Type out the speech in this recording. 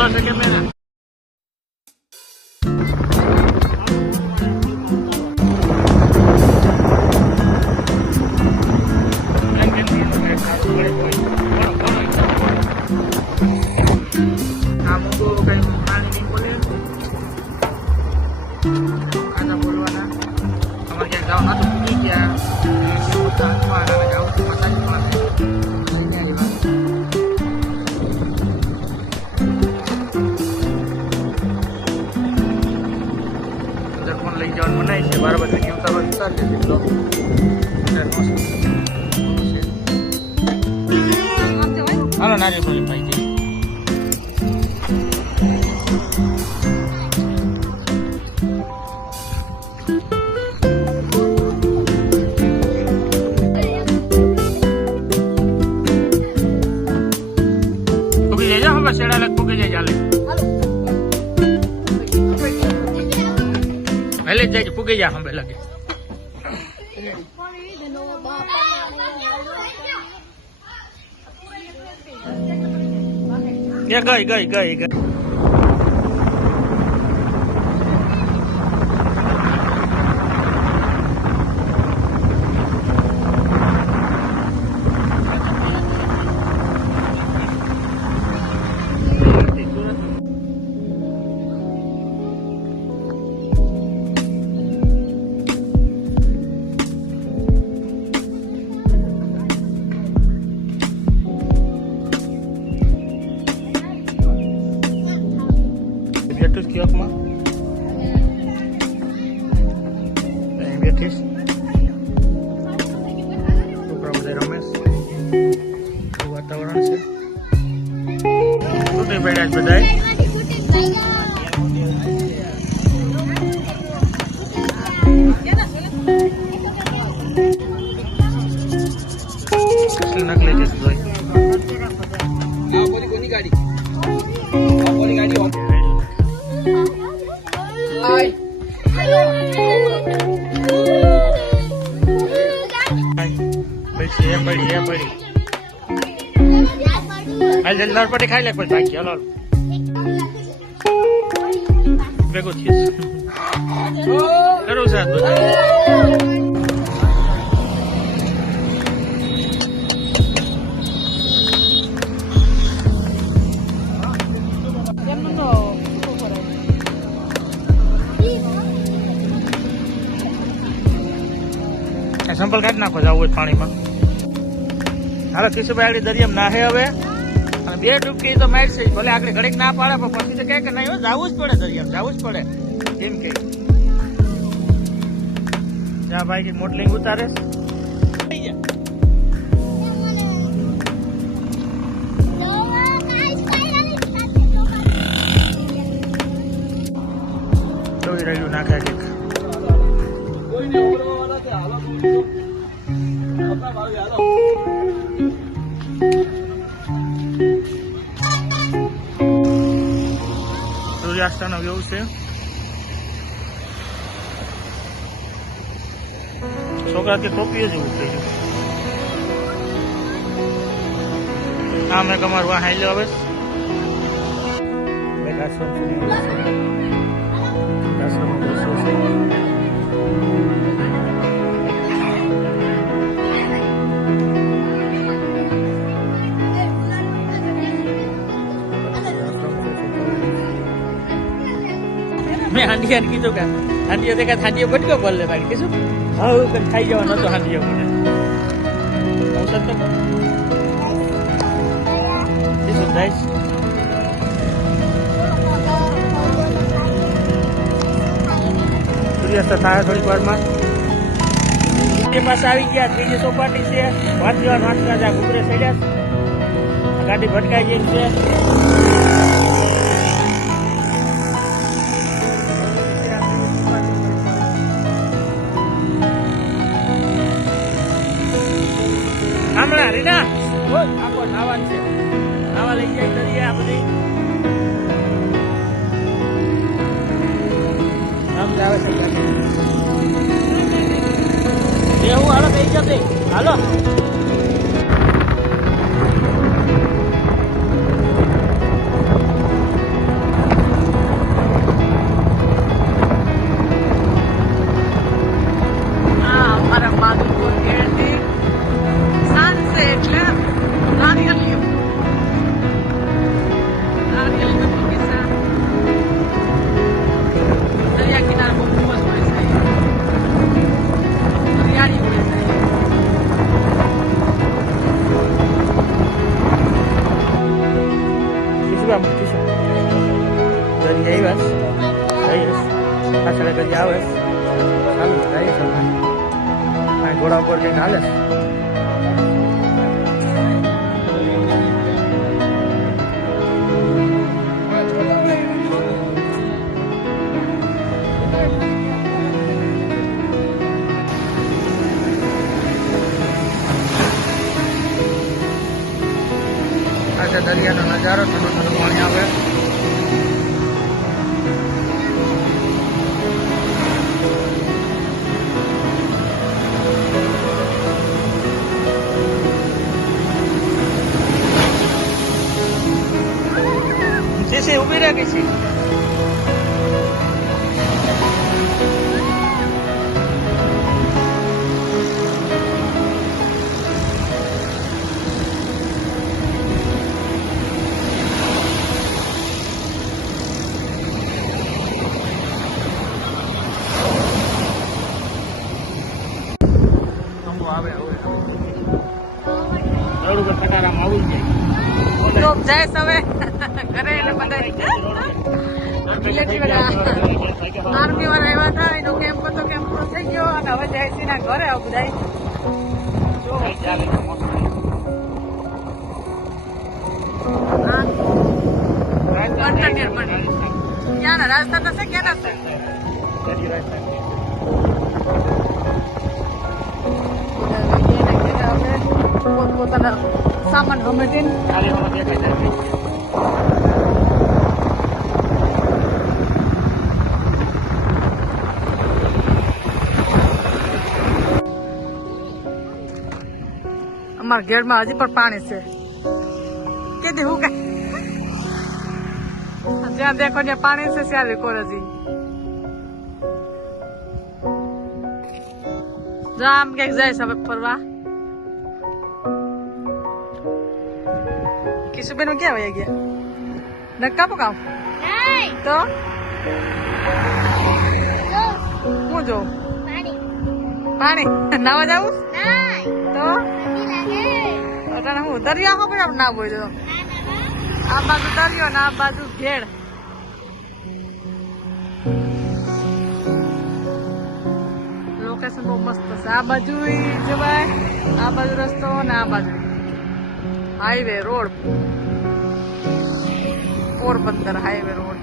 ઊંધો છે કેમેરા. લઈ જવાનું મનાય છે બરાબર વિડીયો ઉતારવા ઉતારી દે બ્લોગ હાલો નારિયેળ પાણી પાઈ જઈએ. ફૂગી જાય હવે શેડા લાગ ફૂગી જાય ચાલે हेले जाए पुगे जा हम लगे ये गई गई गई गई બેઠું કિયોકમાં બેઠીશ છોકરા બધા રમેશ વાતાવરણ છે છૂટી પડ્યા બધા નકલી છે કોની ગાડી जल्दी पटे खाई ले भाई चलो बेगो करो साथ संपल काट नाखो जाव पानी में हाल किशोरभाई आगे दरिया ना है हवे बे डूबकी तो मार से भले आगे घड़ीक ना पाड़े पण पछी तो कहे कि नहीं जावू ज पड़े दरिया जावू ज पड़े एम के जा भाई की मोटलिंग उतारे જોઈ રહ્યું નાખે કે સૂર્યાસ્તનો વ્યૂ છે છોકરા કે ટોપીએ જેવું થઈ ગયું આ મેં તમારું આ હાઈ આવે मैं हांडिया कीधुं का हांडियो देखा हांडियो बटको बोले भाई कीधुं हाउ कन खाई जवानो तो हांडियो बोले औसत तो कीधुं दाइस सूर्यास्त थाय थोड़ी वार में के पास આવી ગયા ત્રીજી સોપાટી છે વાંચવા વાંચવા જા ગુગરે સડ્યા ગાડી ભટકાઈ ગઈ છે હમણાં રીના આખો નાવાન છે નાવા લઈ જાય કરીએ આ બધી આમ જ આવે છે દેવું હાલો થઈ જશે હાલો ગાડી આવે ચાલુ જાય છે આ ઘોડા ઉપર જઈને હાલે છે. દરિયાનો નજારો ઠંડુ ઠંડુ પાણી આવે. સીસી ઉભી રહે કઈ આવે રોડ ઉપર ખટારામાં આવું જ જાય હવે ઘરે એટલે બધા મિલિટરી વાળા આર્મી વાળા એવા હતા એનો કેમ્પ હતો કેમ્પ પૂરો થઈ ગયો અને હવે જાય છે ના ઘરે આવું બધા ક્યાં રાજસ્થાન થશે ક્યાં થશે પોતાના સામાન ગમેટીને અમારા ઘેરમાં હજી પણ પાણી છે કે દેવું કઈ જ્યાં દેખો ત્યાં પાણી છે ત્યારે કોર હજી આમ ક્યાંક જાય છે હવે ફરવા. કિશુબેન ક્યાં વયા ગયા નક્કા પકાવ તો હું જોઉં પાણી નાવા જાવું તો હું દરિયા ખબર આપ ના બોલ્યો આ બાજુ દરિયો ને આ બાજુ ઘેડ લોકેશન બહુ મસ્ત છે. આ બાજુ જવાય આ બાજુ રસ્તો ને આ બાજુ highway road Porbandar highway road